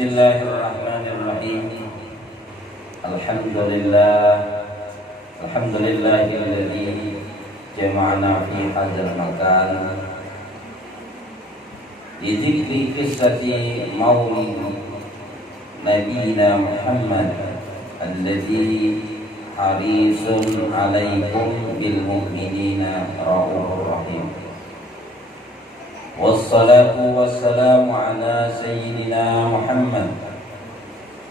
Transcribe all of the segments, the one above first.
Bismillahirrahmanirrahim. Alhamdulillahilladzi jama'ana fi hadzal makan li dzikri qissati maulid nabiyina Muhammad alladzi harisun 'alaikum bil mu'minina raufur rahim. Wassalatu wassalamu ala sayyidina Muhammad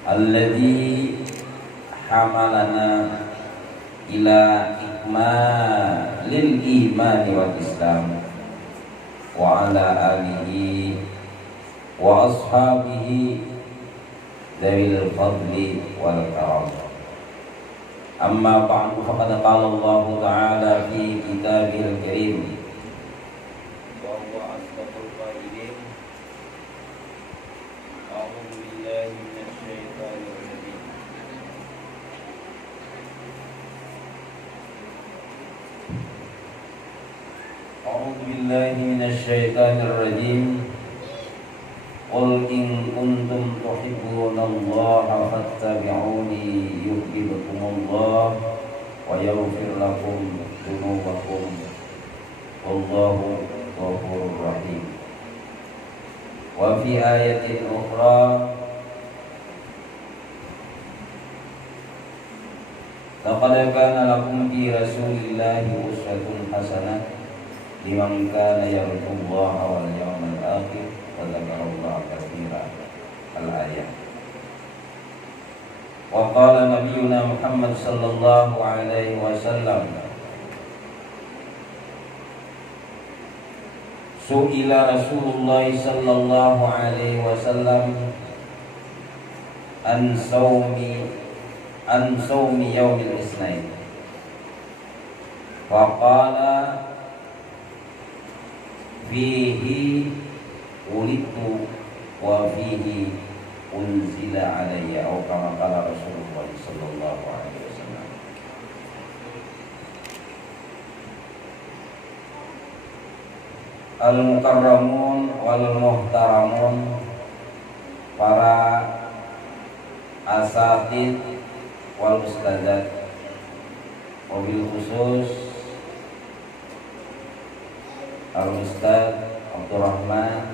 alladzi hamalana ila ikmalil imani wal islam wa ala alihi wa ashabihi dzawil fadli wal karam. Amma ba'du, faqad qala Allah ta'ala fi kitabihil karim A'udzu billahi minasyaitonir rajim. Qul in kuntum tuhibbunallaha fattabi'uni yuhibbukumullah wa yaghfir lakum dzunubakum wallahu ghafurur rahim. Wa fi ayatin ukhra laqad kana lakum fi rasulillahi uswatun hasanah liman kana yarjullaha wal yawmal akhir wa dzakarallaha katsiran. Al-ayat. Wa qala nabiyyuna Muhammad sallallahu alaihi wasallam, su'ila Rasulullah sallallahu alaihi wasallam an sawmi yaumil isnain. Wa qala fihi ulitu wa fihi unzila alayya, atau kama qala Rasulullah sallallahu alaihi wasallam. Al-mukarramun wal muhtaramun, para asatid wal ustadzat, wabil khusus Al-Ustadz Abdurrahman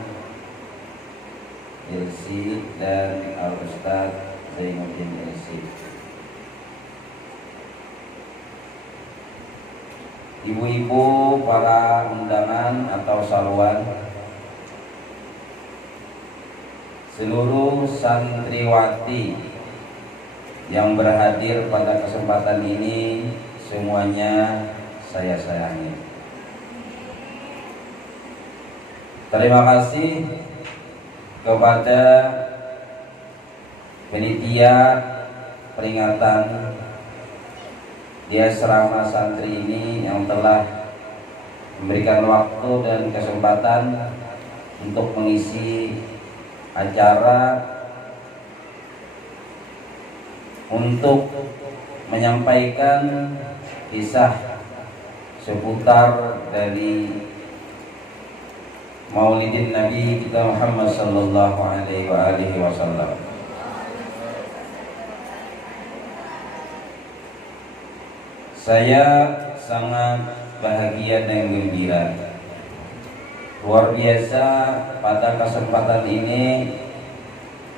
Ilsi dan Al-Ustadz Zainuddin Ilsi, ibu-ibu, para undangan atau saluan, seluruh santriwati yang berhadir pada kesempatan ini, semuanya saya sayangi. Terima kasih kepada panitia peringatan di asrama santri ini yang telah memberikan waktu dan kesempatan untuk mengisi acara, untuk menyampaikan kisah seputar dari Maulidin Nabi kita Muhammad sallallahu alaihi wasallam. Saya sangat bahagia dan gembira. Luar biasa, pada kesempatan ini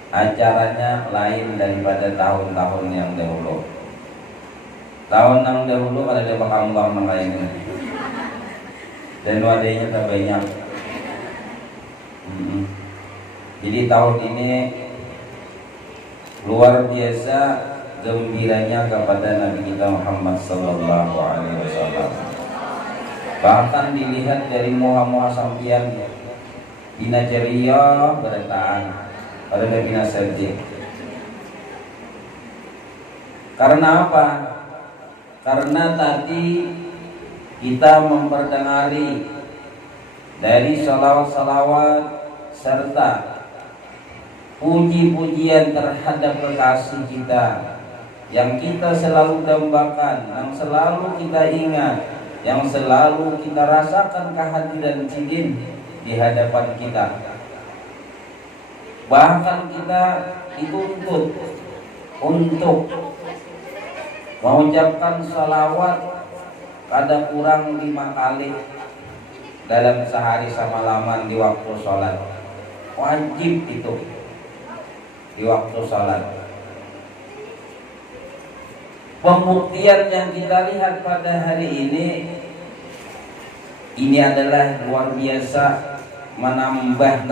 acaranya lain daripada tahun-tahun yang dahulu. Tahun yang dahulu ada bakal-bakal lainnya. Dan wadahnya tak banyak. Jadi tahun ini luar biasa gembiranya kepada Nabi kita Muhammad sallallahu alaihi wasallam. Bahkan dilihat dari muha-muha sampian dina ceria beretaan pada Nabi Nasaddiq. Karena apa? Karena tadi kita memperdengari dari salawat-salawat serta puji-pujian terhadap kekasih kita yang kita selalu dambakan, yang selalu kita ingat, yang selalu kita rasakan kehadiran Cidin di hadapan kita. Bahkan kita dituntut untuk mengucapkan salawat pada kurang 5 kali dalam sehari semalaman di waktu sholat. Wajib itu di waktu sholat. Pembuktian yang kita lihat pada hari ini adalah luar biasa, menambah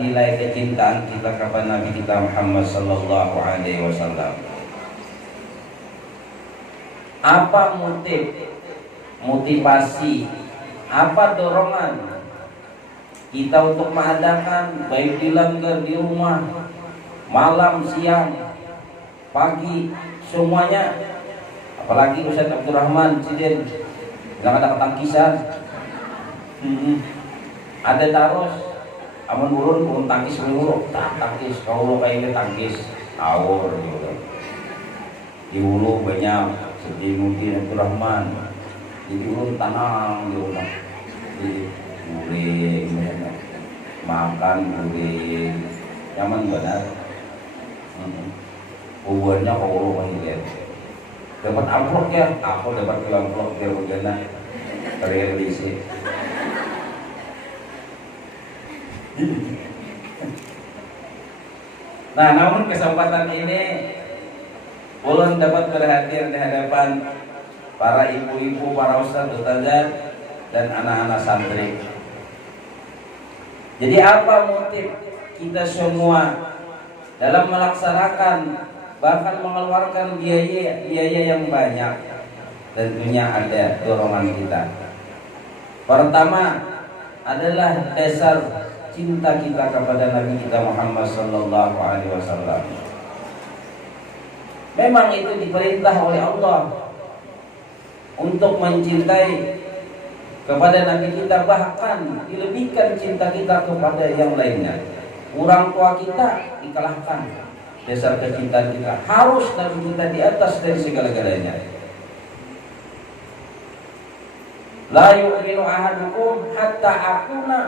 nilai kecintaan kita kepada Nabi kita Muhammad sallallahu alaihi wasallam. Apa motivasi, apa dorongan kita untuk mengadakan baik di langgar, di rumah, malam, siang, pagi, semuanya. Apalagi Ustaz Abdurrahman Sidin yang ada ketangkisan, ada taros, amun burun tangkis melulu, tangkis kau kayak tangkis awur gitu. Di hulu banyak seperti mungkin Abdurrahman, di hulu tanam di rumah, di guling, makan guling, nyaman benar. Hubungannya kau kayak dapat amplop ya, aku dapat amplop dia bagaimana realisasi. Nah, namun kesempatan ini ulun dapat berhadir di hadapan para ibu-ibu, para ustaz-ustazah dan anak-anak santri. Jadi apa motif kita semua dalam melaksanakan bahkan mengeluarkan biaya yang banyak? Tentunya ada dorongan kita. Pertama adalah dasar cinta kita kepada Nabi kita Muhammad sallallahu alaihi wasallam. Memang itu diperintah oleh Allah untuk mencintai kepada Nabi kita, bahkan dilebihkan cinta kita kepada yang lainnya. Orang tua kita dikalahkan. Dasar kecintaan kita harus Nabi kita di atas dari segala-galanya. La yu'minu ahadukum hatta akuna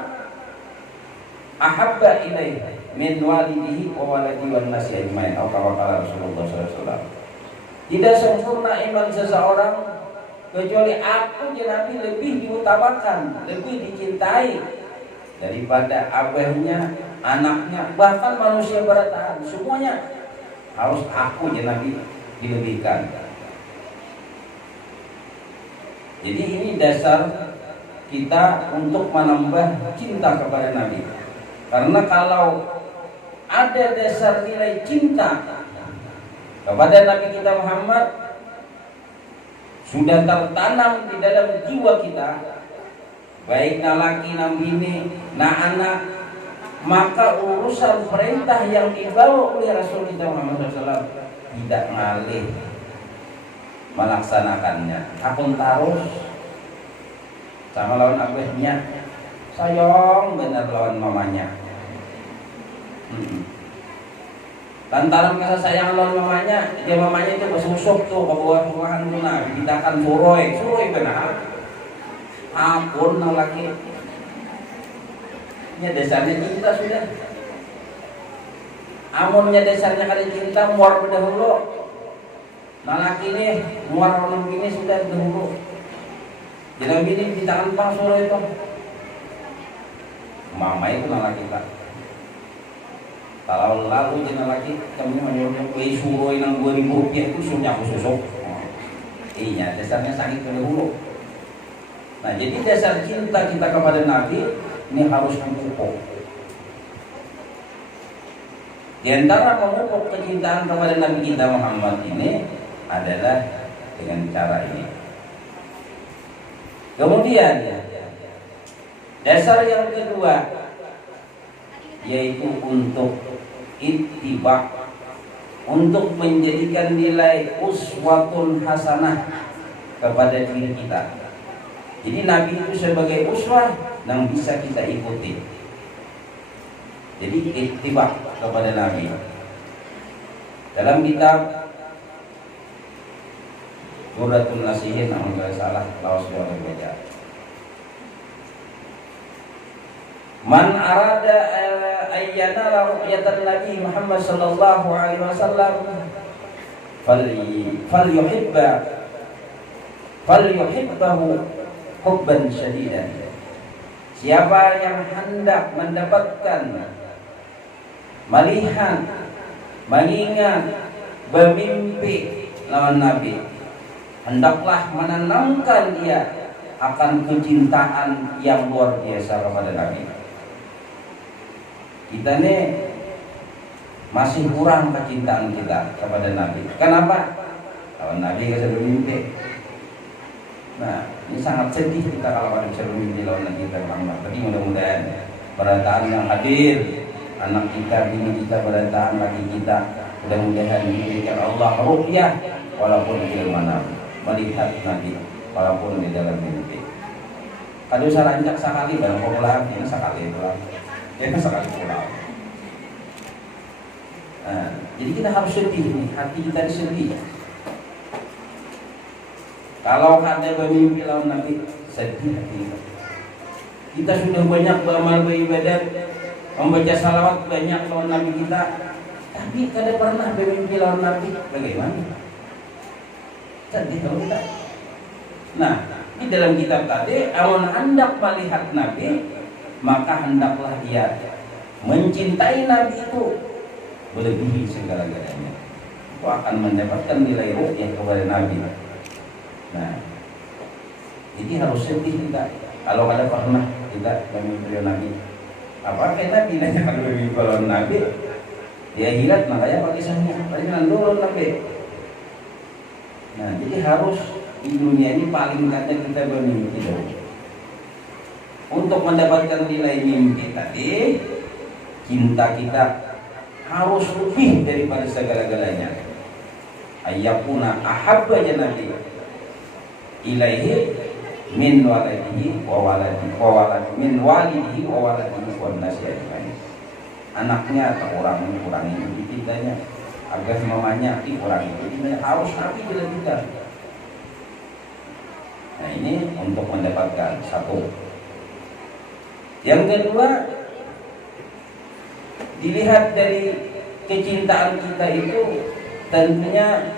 ahabba ilaihi min walidihi wa waladihi wan nasi ajmain. Atau kata Rasulullah SAW. Tidak sempurna iman seseorang kecuali aku Nabi lebih diutamakan, lebih dicintai daripada abahnya, anaknya, bahkan manusia bertahan, semuanya harus aku Nabi dilebihkan. Jadi ini dasar kita untuk menambah cinta kepada Nabi. Karena kalau ada dasar nilai cinta kepada Nabi kita Muhammad sudah tertanam di dalam jiwa kita, baik na laki na bini na anak, maka urusan perintah yang dibawa oleh Rasul kita Muhammad SAW tidak ngalih melaksanakannya. Akun tarus sama lawan abahnya, sayang benar lawan mamanya. Lantaran kasih sayang lawan mamanya, dia mamanya itu bersusuk tuh ke bawah ruangan mana, dibitakan suroi benar. Ampun nang laki. Ini dasarnya cinta sudah. Amunnya dasarnya kali cinta muar berdahulu. Nah laki ini muar orang ini sudah dahulu. Jadi ini di tangan pang suroi itu. Mama itu nang laki tak. Kalau lalu jenah lagi kami menyuruh beli suroi nang 2.000 rupiah itu suruhnya aku susuk. Iya, dasarnya sakit dahulu. Nah, jadi dasar cinta kita kepada Nabi ini harus memupuk. Di antara memupuk kecintaan kepada Nabi kita Muhammad ini adalah dengan cara ini. Kemudian dasar yang kedua yaitu untuk ittiba, untuk menjadikan nilai uswatun hasanah kepada diri kita. Jadi Nabi itu sebagai uswah yang bisa kita ikuti. Jadi ittiba kepada Nabi. Dalam kitab Qurratul Nasihin, namun tidak salah lawas yang berbeda. Man arada ay ayyanara ru'yatan Nabi Muhammad sallallahu alaihi wasallam falyuhibbahu hubban syadidan. Siapa yang hendak mendapatkan, melihat, mengingat, bermimpi lawan Nabi, hendaklah menanamkan dia akan kecintaan yang luar biasa kepada Nabi. Kita nih masih kurang kecintaan kita kepada Nabi. Kenapa? Lawan Nabi kita bermimpi. Nah, ini sangat sedih kita kalau ada bisa bermimpi lawan Nabi kita Muhammad. Tapi mudah-mudahan berataan yang hadir, anak kita, bini kita, berataan lagi kita, mudah-mudahan diberikan Allah ru'yah walaupun di mana, melihat Nabi walaupun di dalam mimpi. Kalau saya rancak sekali barang pulang, ini sekali pulang, ini sekali pulang. Nah, jadi kita harus sedih nih, hati kita sedih. Kalau ada bermimpi lawan Nabi, sedih hati kita. Kita sudah banyak beramal beribadat, membaca salawat banyak lawan Nabi kita, tapi kada pernah bermimpi lawan Nabi. Bagaimana? Sedih kalau kita. Nah, di dalam kitab tadi, amun hendak melihat Nabi, maka hendaklah ia mencintai Nabi itu melebihi segala-galanya. Itu akan mendapatkan nilai ru'yah kepada Nabi. Nah, jadi harus sedih kita. Kalau ada pernah kita bermimpi Nabi, apakah Nabi nanya kalau bermimpi Nabi, dia hilat makanya pakai sahnya, paling dulu Nabi. Nah, jadi harus di dunia ini paling tidak kita bermimpi dulu. Untuk mendapatkan nilai mimpi tadi, cinta kita harus lebih daripada segala-galanya. Ayyakuna ahabba Nabi ilaihi min waladihi wa waladi min walidihi wa waladihi wa nasi ajmain. Anaknya atau orang kurangi cintanya, agar mamanya dikurangi cintanya, harus Nabi dilanjutkan. Nah, ini untuk mendapatkan satu. Yang kedua, dilihat dari kecintaan kita itu tentunya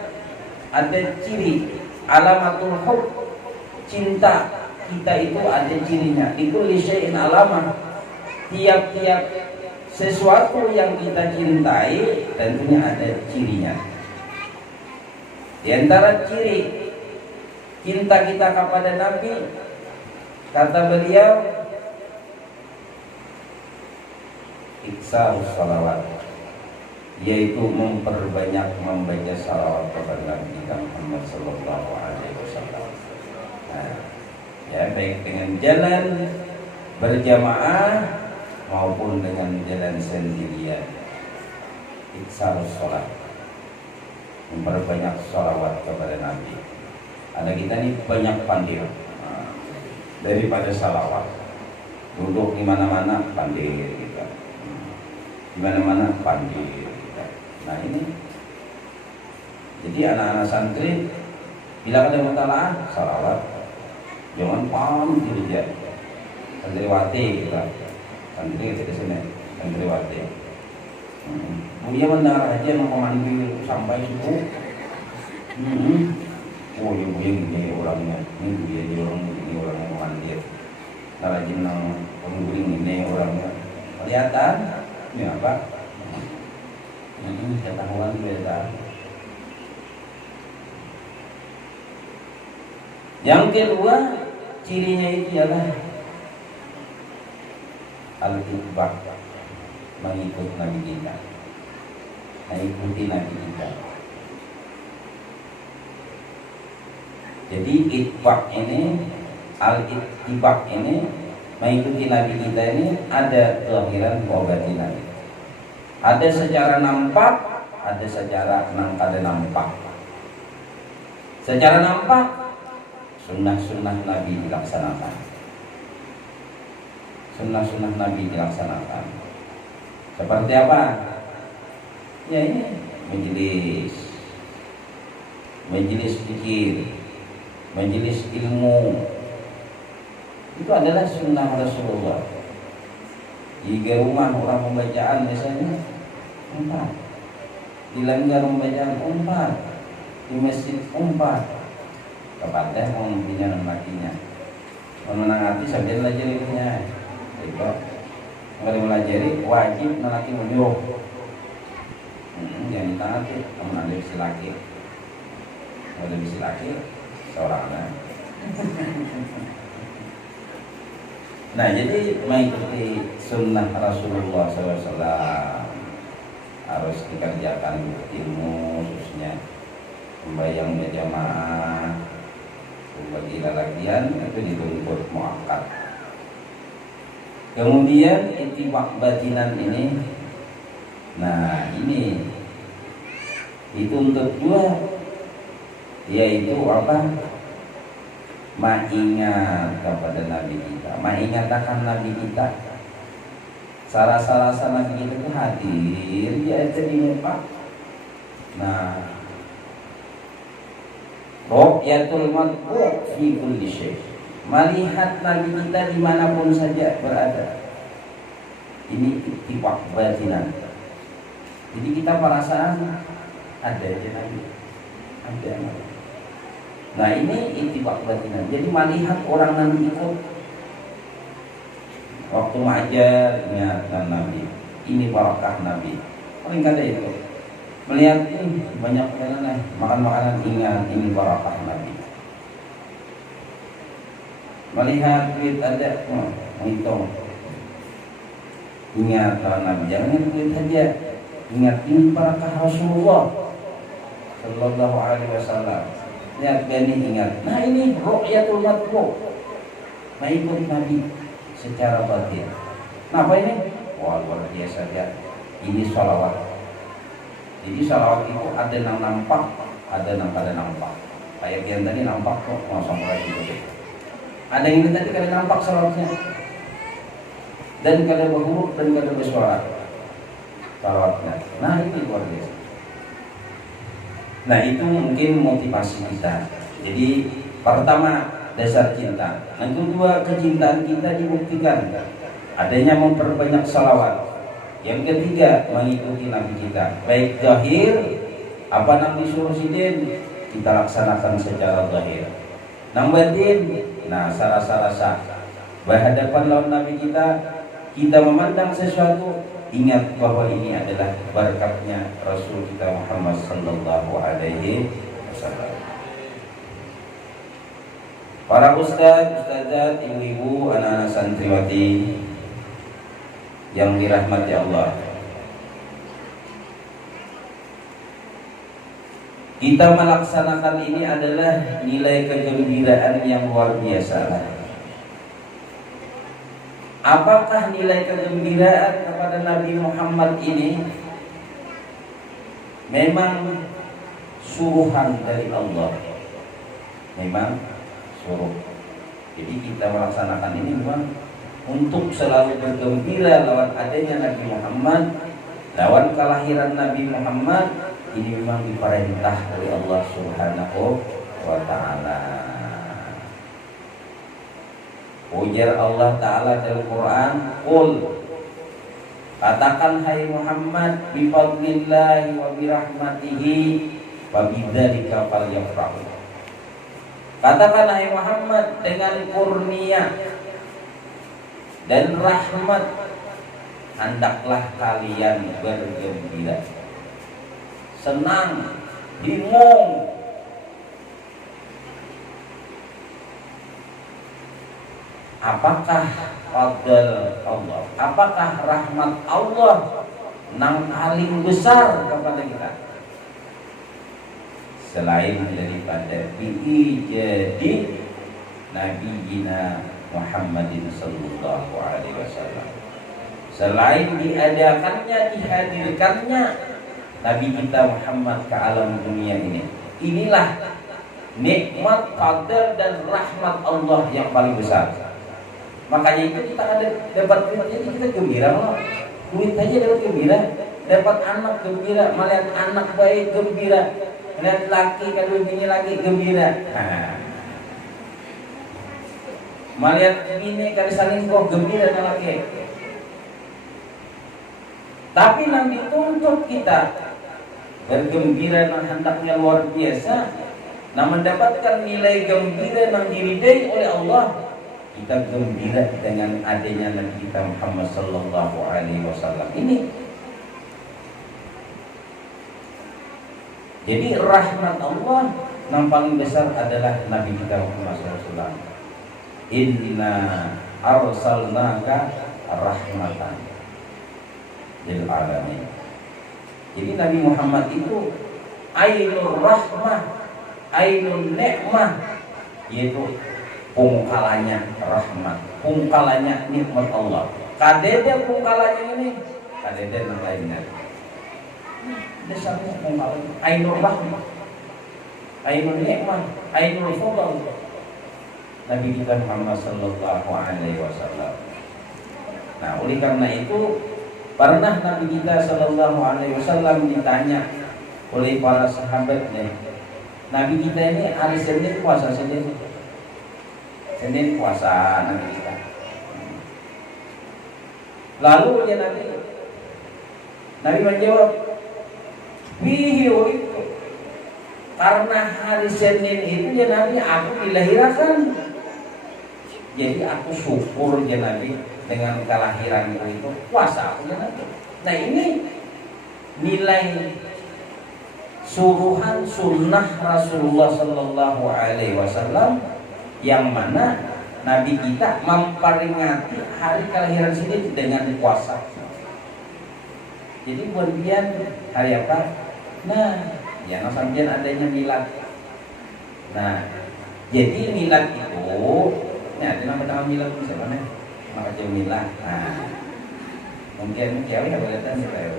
ada ciri alamatul hub. Cinta kita itu ada cirinya. Likulli syai'in alamah. Tiap-tiap sesuatu yang kita cintai tentunya ada cirinya. Di antara ciri cinta kita kepada Nabi, kata beliau, iksarus salawat, yaitu memperbanyak membaca salawat kepada Nabi kita Muhammad sallallahu alaihi wasallam. Nah, ya, baik dengan jalan berjamaah maupun dengan jalan sendirian. Iksarus salat, memperbanyak salawat kepada Nabi. Ada kita ini banyak pandai daripada salawat. Duduk di mana-mana pandai kita, di mana-mana pandai kita. Nah, ini jadi anak-anak santri bila ada mutalaah salawat, jangan paham tidak. Santriwati kita, santri kita sini, santriwati. Dia mendengar aja mengkomandi sampai situ. Oh, ibu yang ini orangnya, ini dia orang yang komandir. Rajin nang pengguling ini orangnya. Kelihatan, ini apa? Ini ketahuan kelihatan. Yang kedua, cirinya itu adalah al-ittibaq, mengikut Nabi kita, mengikuti Nabi kita. Jadi ittibaq ini, al-ittibaq ini, mengikuti Nabi kita ini ada kelahiran batinan. Ada secara nampak, ada secara kada nampak. Secara nampak, sunnah-sunnah Nabi dilaksanakan. Sunnah-sunnah Nabi dilaksanakan. Seperti apa? Ya, ini majelis zikir, majelis ilmu. Itu adalah sunnah Rasulullah. Di rumah orang pembacaan biasanya 4, di langgar pembacaan 4, di masjid 4. Kepada mau punya lakinya, menang hati sambil belajar punya. Itu kalau melajari wajib laki menyuruh. Jangan ditaati, kamu ada bisi laki, ada bisi laki seorang. Nah, jadi mengikuti sunnah Rasulullah SAW harus dikerjakan ilmu, khususnya membayang berjamaah, bagi lalakian itu dituntut muakkad. Kemudian itibak batinan ini, nah ini dituntut juga, yaitu apa? Mengingat kepada Nabi kita, mengingat akan Nabi kita. Salah Nabi kita itu hadir, dia itu di Mekah. Nah, ru'yatul matbu' fi kulli syai', melihat Nabi kita dimanapun saja berada. Ini itibak batinan. Jadi kita perasaan ada aja Nabi, ada Nabi. Nah ini itibak batinan. Jadi melihat orang Nabi ikut, waktu mengajar ingatkan Nabi, ini barakah Nabi. Paling kata itu melihat ini banyak makanan, makan ingat ini barakah Nabi. Melihat duit ada, menghitung, ingat Nabi. Jangan duit saja, ingat ini barakah Rasulullah Sallallahu Alaihi Wasallam. Lihat gani ingat. Nah ini ru'yatul matbu', nah ikut Nabi secara batin. Nah apa ini? Wah luar biasa ya. Ini sholawat. Jadi sholawat itu ada yang nampak, ada yang kada nampak. Kayak yang tadi nampak kok, langsung mulai gitu. Ada yang tadi kada nampak sholawatnya, dan kada berhuruf dan kada bersuara sholawatnya. Nah ini luar biasa. Nah itu mungkin motivasi kita. Jadi pertama dasar cinta. Yang kedua kecintaan kita dibuktikan adanya memperbanyak salawat. Yang ketiga mengikuti Nabi kita. Baik zahir apa yang disuruh sidin kita laksanakan secara zahir. Nang batin, nah rasa berhadapan lawan Nabi kita memandang sesuatu, ingat bahwa ini adalah berkatnya Rasul kita Muhammad Sallallahu Alaihi Wasallam. Para ustaz, ustazat, ibu-ibu, anak-anak santriwati yang dirahmati Allah, kita melaksanakan ini adalah nilai kegembiraan yang luar biasa. Apakah nilai kegembiraan kepada Nabi Muhammad ini memang suruhan dari Allah? Memang suruh. Jadi kita melaksanakan ini memang untuk selalu bergembira lawan adanya Nabi Muhammad, lawan kelahiran Nabi Muhammad. Ini memang diperintah oleh Allah Subhanahu wa Ta'ala. Ujar Allah Ta'ala dalam Quran, Qul, katakan hai Muhammad, bifadlillahi wa birahmatihi wa bidzalika falyafrahu. Katakan hai Muhammad, dengan kurnia dan rahmat hendaklah kalian bergembira. Senang, bingung, apakah fadl Allah, apakah rahmat Allah yang paling besar kepada kita selain daripada jadi Nabi Jina Muhammadin Sallallahu Alaihi Wasallam, selain diadakannya, dihadirkannya Nabi kita Muhammad ke alam dunia ini. Inilah nikmat, fadl dan rahmat Allah yang paling besar. Makanya itu kita ada dapat duit, jadi kita gembira loh. Duit aja dapat gembira, dapat anak gembira, melihat anak baik gembira, melihat laki kandung bini lagi gembira. Melihat bini kali selingkuh gembira laki. Tapi Nabi tuntut kita bergembira yang hendaknya luar biasa, nah mendapatkan nilai gembira yang diridai oleh Allah. Kita gembira dengan adanya Nabi kita Muhammad sallallahu alaihi wasallam ini. Jadi rahmat Allah yang paling besar adalah Nabi kita Muhammad sallallahu alaihi wasallam. Inna arsalnaka rahmatan lil alamin. Jadi Nabi Muhammad itu ainur rahmah, ainun nikmah, yaitu pungkalanya rahmat, pungkalanya nikmat Allah. Kadede pungkalanya ini, kadede yang lainnya. Dasarnya pungkalanya ainur rahmah, ainun nikmah, ainul fadl. Nabi kita Muhammad sallallahu alaihi wasallam. Nah, oleh karena itu pernah Nabi kita sallallahu alaihi wasallam ditanya oleh para sahabatnya, Nabi kita ini hari Senin puasa, Senin puasa Nabi kita. Lalu ya Nabi menjawab, "Fihi itu." Karena hari Senin itu ya Nabi aku dilahirkan. Jadi aku syukur ya Nabi dengan kelahiran itu puasa aku ya Nabi. Nah ini nilai suruhan sunnah Rasulullah Sallallahu Alaihi Wasallam yang mana Nabi kita memperingati hari kelahiran sini dengan puasa. Jadi buat dia hari apa? Nah, ya sampeyan adanya milad. Nah, jadi milad itu, ini ada nama milad bisa mana? Maka jauh milad. Nah, mungkin cewek ya boleh tahu kita ya.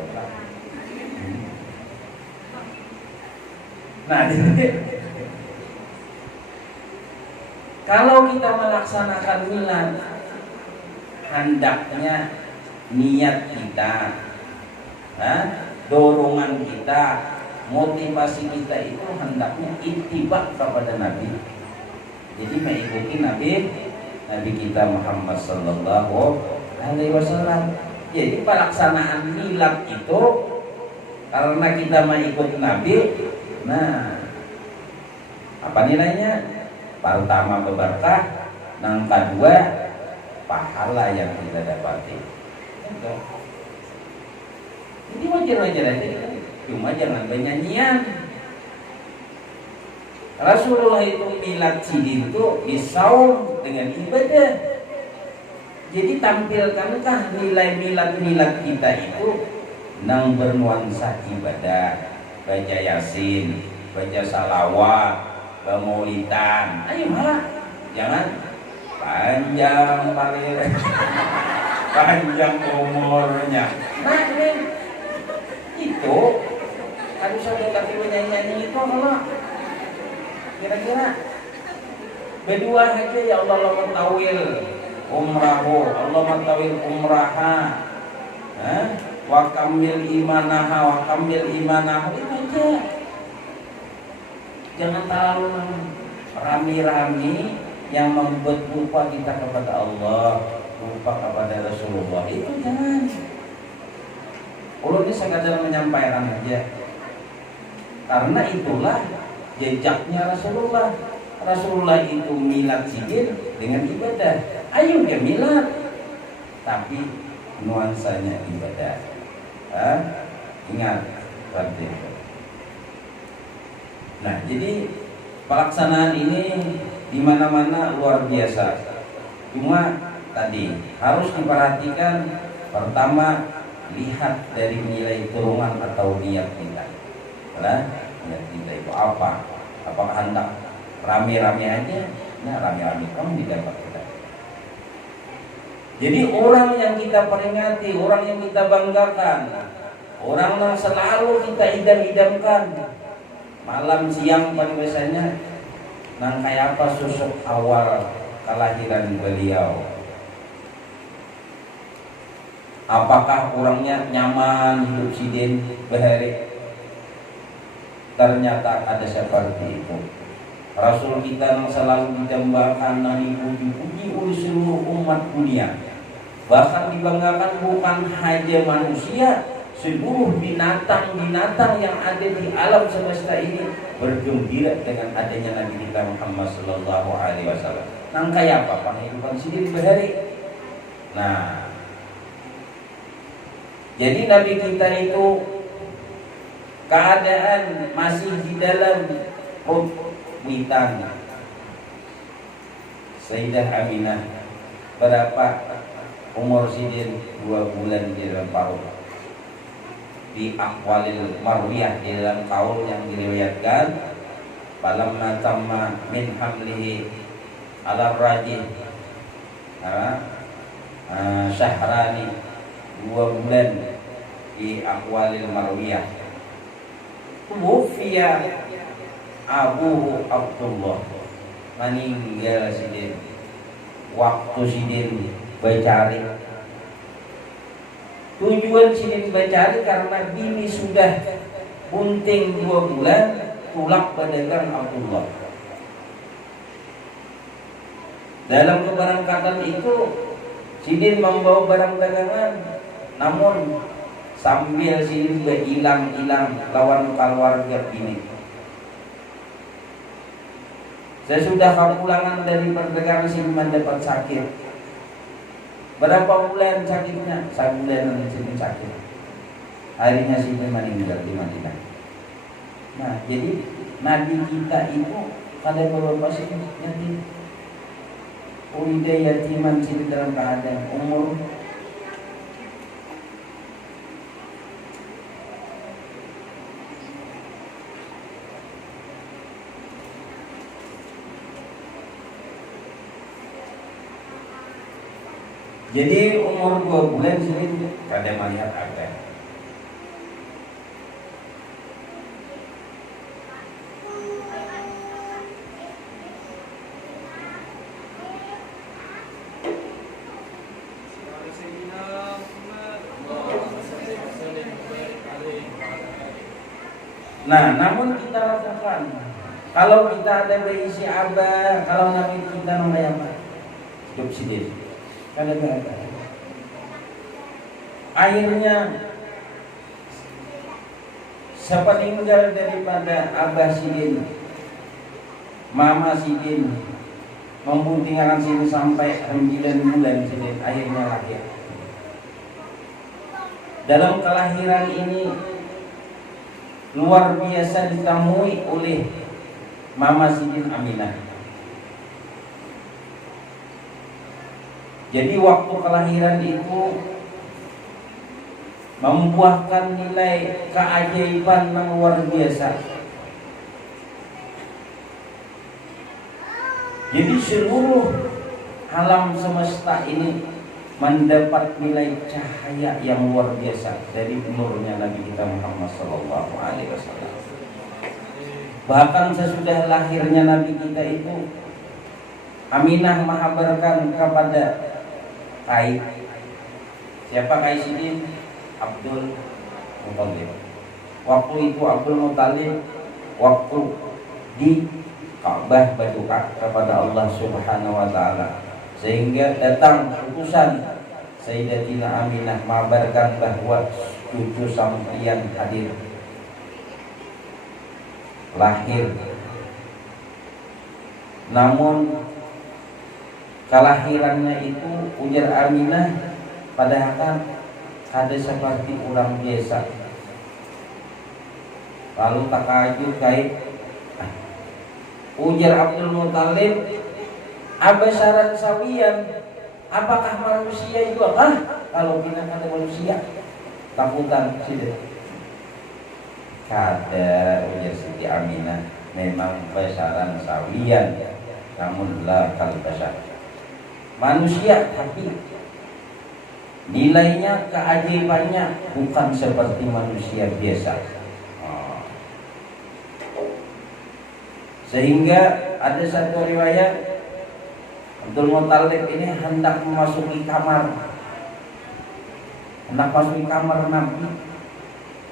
Nah, jadi kalau kita melaksanakan milad, hendaknya niat kita, dorongan kita, motivasi kita itu hendaknya ittiba kepada Nabi. Jadi mengikuti Nabi kita Muhammad sallallahu alaihi wasallam. Jadi pelaksanaan milad itu karena kita mengikut Nabi, nah apa nilainya? Pertama berkah, yang kedua pahala yang kita dapati. Jadi wajar-wajar aja, cuma jangan bernyanyian. Rasulullah itu milad sidin itu disaum dengan ibadah. Jadi tampilkankah nilai milad kita itu nang bernuansa ibadah, baca yasin, baca salawat, bamaulidan. Ayo mah, jangan panjang paling panjang umurnya. Nah ini itu harus ada tapi nyanyi itu Allah. Kira-kira berdua aja ya Allah matawil umrahu, Allah matawil umraha, wa kamil imanaha, itu aja. Jangan terlalu rami-rami yang membuat lupa kita kepada Allah, lupa kepada Rasulullah. Itu jangan. Kalau ini sekadar menyampaikan aja. Karena itulah jejaknya Rasulullah. Rasulullah itu milad sidin dengan ibadah. Ayo ya milad, tapi nuansanya ibadah. Ingat seperti itu. Nah, jadi pelaksanaan ini di mana-mana luar biasa. Cuma tadi harus diperhatikan, pertama lihat dari nilai turunan atau niat kita. Niat kita itu apa? Apakah hendak rame-rame aja? Nah, rame-rame kamu didapat kita. Jadi orang yang kita peringati, orang yang kita banggakan, orang yang selalu kita idam-idamkan, malam siang pada biasanya, nang kayak apa sosok awal kelahiran beliau. Apakah orangnya nyaman hidup sidin bahari? Ternyata ada seperti itu. Rasul kita yang selalu didambakan dan dipuji-puji oleh seluruh umat dunia. Bahkan dibanggakan bukan hanya manusia, seluruh binatang-binatang yang ada di alam semesta ini bergembira dengan adanya Nabi kita Muhammad sallallahu alaihi wasallam. Nang kayak apa penghidupan sendiri berhari. Nah, jadi Nabi kita itu keadaan masih di dalam perut witan Sayyidah Aminah. Berapa umur sidin? 2 bulan di dalam perut. Di aqwalil marwiyah, di dalam kaul yang diriwayatkan, falamma tamma min hamlihi ala rajih syahrani, 2 bulan di aqwalil marwiyah. Wufiya abuhu Abdullah, meninggal sidin waktu sidin bercari. Tujuan sidin bercari karena bini sudah bunting 2 bulan, tulak pedagang Abdullah. Dalam keberangkatan itu sidin membawa barang dagangan, namun sambil sidin juga hilang-hilang lawan keluarga bini. Sesudah kepulangan dari perdagangan sidin mendapat sakit. Berapa bulan sakitnya? 1 bulan sidin sakit. Akhirnya sidin meninggal di Madinah. Nah, jadi Nabi kita itu pada beberapa sidin yatim. Ulida yatiman sidin dalam keadaan umur jadi umur 2 bulan sini kada melihat ada. Nah, namun kita lakukan. Kalau kita ada berisi abah, kalau Nabi kita namanya apa? Hidup sidin. Akhirnya sepeninggal daripada abah sidin, mama sidin, membuntingkan sidin sampai 9 bulan sidin, akhirnya lahir. Dalam kelahiran ini luar biasa ditemui oleh mama sidin Aminah. Jadi waktu kelahiran itu membuahkan nilai keajaiban yang luar biasa. Jadi seluruh alam semesta ini mendapat nilai cahaya yang luar biasa dari nurnya Nabi kita Muhammad sallallahu alaihi wasallam. Bahkan sesudah lahirnya Nabi kita itu, Aminah mengabarkan kepada Kai. Siapa Kai sidin? Abdul Muthalib. Waktu itu Abdul Muthalib waktu di Ka'bah berdoa kepada Allah Subhanahu wa taala, sehingga datang utusan Sayyidatina Aminah mengabarkan bahwa cucu sampeyan hadir, lahir. Namun kelahirannya itu ujar Aminah padahal ada seperti orang biasa. Lalu takajub kait ujar Abdul Muthalib, abasaran sawiyan, apakah manusia juga? Kalau bina ada manusia takutan sih. Kada ujar Siti Aminah, memang basaran sawiyan, namun la kal basar. Manusia tapi nilainya, keajaibannya bukan seperti manusia biasa. Sehingga ada satu riwayat Abdul Muthalib ini hendak memasuki kamar, Nabi.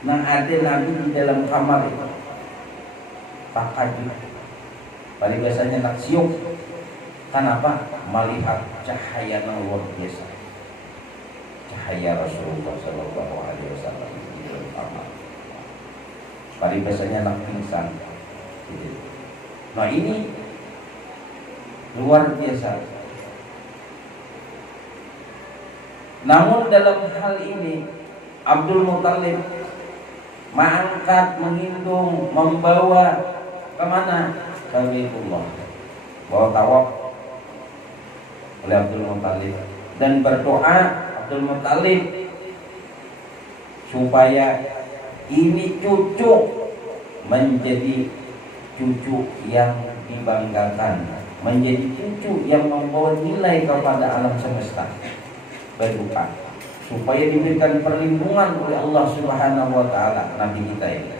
Nah, ada Nabi di dalam kamar itu. Takajub. Paling biasanya nak siuk. Kenapa? Melihat cahaya yang luar biasa. Cahaya Rasulullah sallallahu alaihi wasallam. Paribasanya anak pingsan. Nah ini luar biasa. Namun dalam hal ini Abdul Muthalib mengangkat, mengindung, membawa kemana? Ke Baitullah, bawa tawaf oleh Abdul Muthalib, dan berdoa Abdul Muthalib supaya ini cucu menjadi cucu yang dibanggakan, menjadi cucu yang membawa nilai kepada alam semesta. Berdoa supaya diberikan perlindungan oleh Allah Subhanahu wa taala nabi kita ini.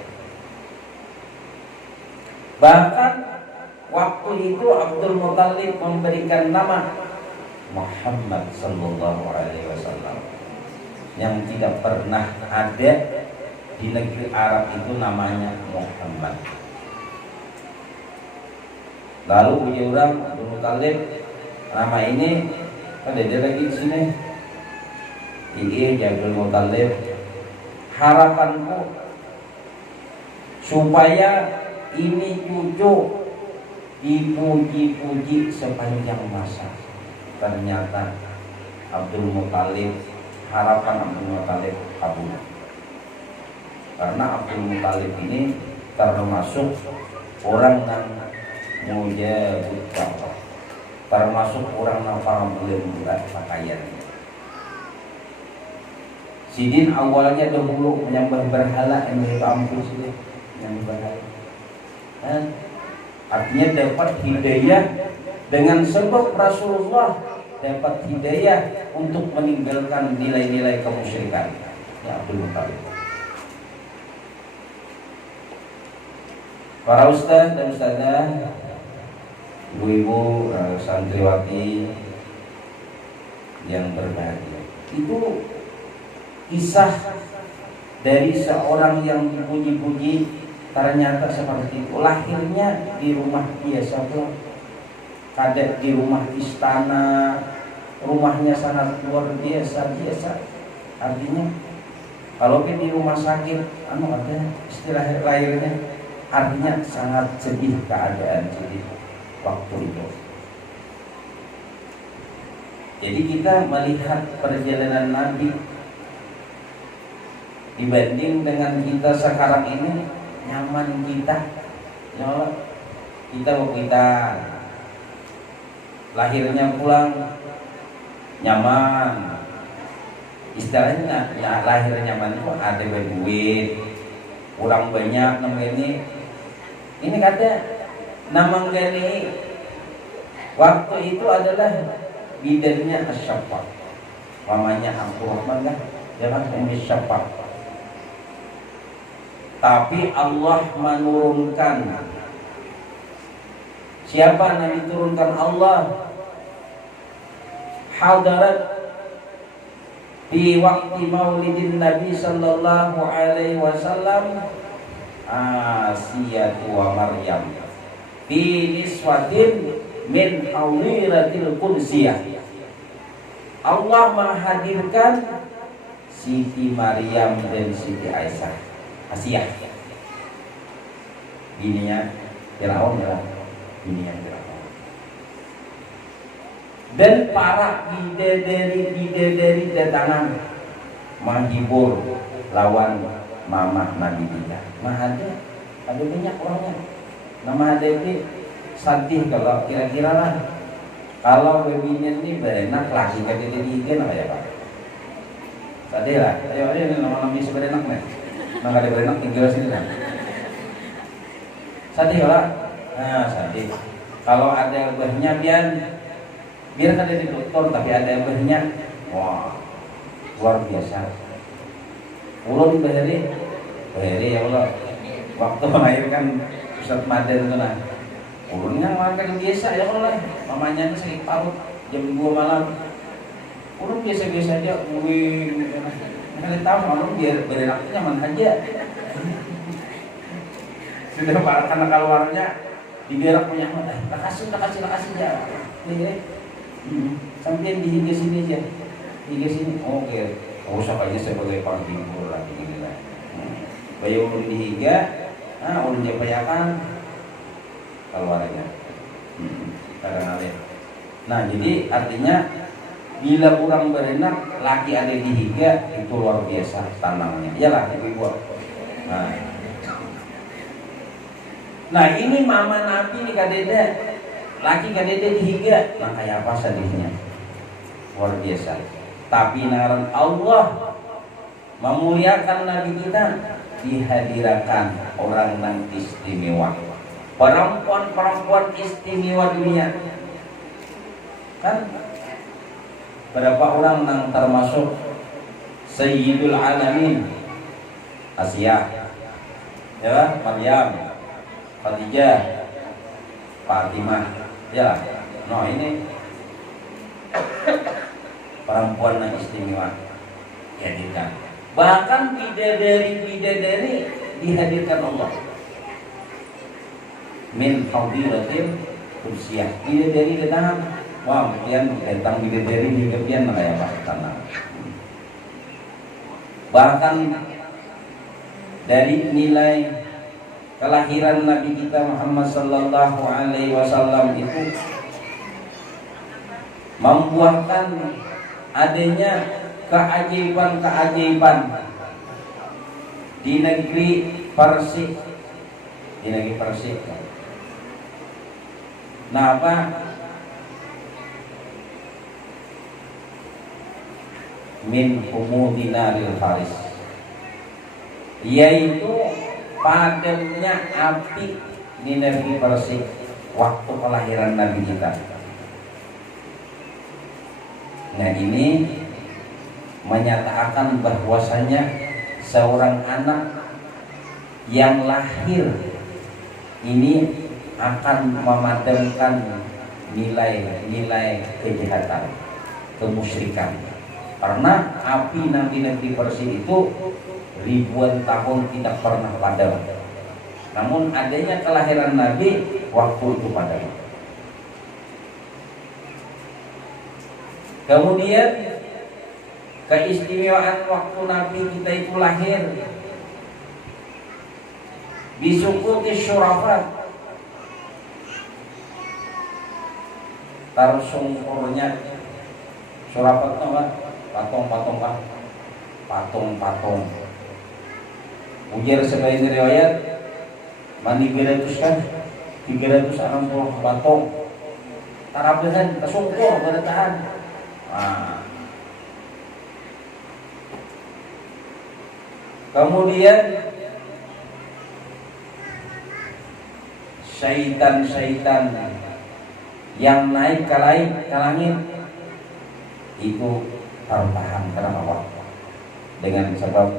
Bahkan waktu itu Abdul Muthalib memberikan nama Muhammad sallallahu alaihi wasallam, yang tidak pernah ada di negeri Arab itu namanya Muhammad. Lalu punya orang Abdul Muthalib, nama ini ada dia lagi di sini. Ini Abdul Muthalib, harapanku supaya ini cucu dipuji-puji sepanjang masa. Ternyata Abdul Muthalib, harapan Abdul Muthalib kabul. Karena Abdul Muthalib ini termasuk orang yang mujahid dakwah, termasuk orang yang paling berat pakaian. Sidin awalnya dahulu menyembah berhala, yang ampun sih, yang berhala. Artinya dapat hidayah dengan sebab Rasulullah dapat hidayah untuk meninggalkan nilai-nilai kemusyrikan. Ya Abdul Muthalib. Para ustaz dan ustazah, ibu-ibu, santriwati yang berbahagia, itu kisah dari seorang yang dipuji-puji ternyata seperti itu. Lahirnya di rumah biasa pula, kadang di rumah istana, rumahnya sangat luar biasa. Artinya kalau di rumah sakit, ada istilah lahirnya, artinya sangat sedih keadaan sedih waktu itu. Jadi kita melihat perjalanan Nabi dibanding dengan kita sekarang ini, nyaman kita, ya Allah, kita lahirnya pulang nyaman, istilahnya ya, lahir nyaman itu ada duit, kurang banyak namanya ini kata nama gani waktu itu adalah bidannya Asy-Syaffaq, namanya Abdurrahman kan, jangan Umi Syaffaq. Tapi Allah menurunkan, siapa yang diturunkan Allah? Hadarat di waktu Maulidin Nabi sallallahu alaihi wasallam Asiyah wa Maryam fi niswatin min hawiratil qudsiyah. Allah menghadirkan Siti Maryam dan Siti Aisyah, Asiyah, bininya Firaun, ya, bininya Firaun. Dan para bidadari datangan menghibur lawan mama Nabi kita. Ada banyak orangnya. Nama ada itu sadih kalau kira-kira lah. Kalau babynya ini berenak lagi kata dia nama ya Pak. Sadih lah. Ayo nama bisa berenak nih. Maka ada berenak tinggal sini kan. Sadih lah. Nah sadih. Kalau ada bahnya biar ada di dokter, tapi ada bahnya, wah luar biasa. Ulun bahari ya Allah. Waktu melahirkan Ustaz Maden itu nah, ulunnya makan biasa ya Allah. Mamanya ini sakit parut jam 2 malam. Ulun biasa-biasa aja, Kali tahu malu biar berenaknya nyaman aja. Sudah para karena keluarnya digerak punya makasih ya. Sampai di sini aja. Di sini. Oke. Oh, sakanya sebagai penghibur lagi ini lah. Bayu ulun dihiga, ulun japayakan keluarnya. Nah, jadi artinya bila orang berenak laki ada dihiga itu luar biasa tanangnya. Iyalah ibu-ibu. Nah ini mama Nabi nih kadede, laki kadede dihiga, nah kayak apa sedihnya, luar biasa. Tapi naran Allah memuliakan Nabi kita, dihadirakan orang yang istimewa, perempuan-perempuan istimewa dunia. Kan berapa orang yang termasuk Sayyidul Alamin, Asia, ya, Maryam, Khadijah, Fatimah, ya, no ini perempuan yang istimewa dihadirkan. Bahkan bidadari dihadirkan Allah. Min haudiratin kursiah, bidadari datang. Wah, kemudian datang bidadari di kemudian kayak apa tanah. Bahkan dari nilai kelahiran Nabi kita Muhammad sallallahu alaihi wasallam itu membuahkan adanya keajaiban-keajaiban di negeri Persik. Nah, apa? Min humudinaril faris, yaitu padamnya api di negeri Persik waktu kelahiran Nabi kita. Nah ini menyatakan bahwasanya seorang anak yang lahir ini akan memadamkan nilai-nilai kejahatan, kemusyrikan. Karena api Nabi Persik itu ribuan tahun tidak pernah padam. Namun adanya kelahiran Nabi waktu itu padam. Kemudian keistimewaan waktu Nabi kita itu lahir bisukuti syurafat, tarsungkurnya syurafat apa? Patung. Ujar sebagai riwayat mandi 300 kan 360 patung tarabehan kesungkur bertahan. Kemudian syaitan yang naik ke langit itu tertahan karena apa? Dengan sebab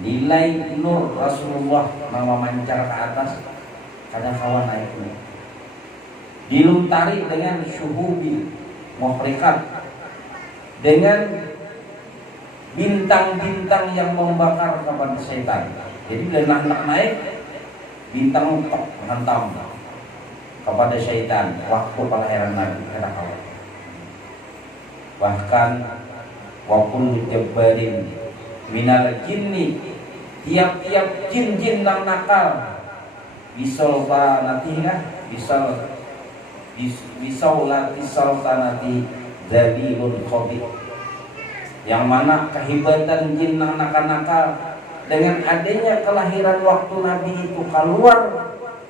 nilai nur Rasulullah memancar ke atas karena kawan naiknya. Diluntari dengan syuhubi muhrikat, dengan bintang-bintang yang membakar kepada setan. Jadi bila anak naik, bintang menghantam kepada setan waktu kelahiran Nabi kawan. Bahkan wa kullu jabbarin minal jinni, tiap-tiap jin-jin yang nakal bisaulati sultanati dzalilun khabith, yang mana kehebatan jin yang nakal-nakal dengan adanya kelahiran waktu Nabi itu keluar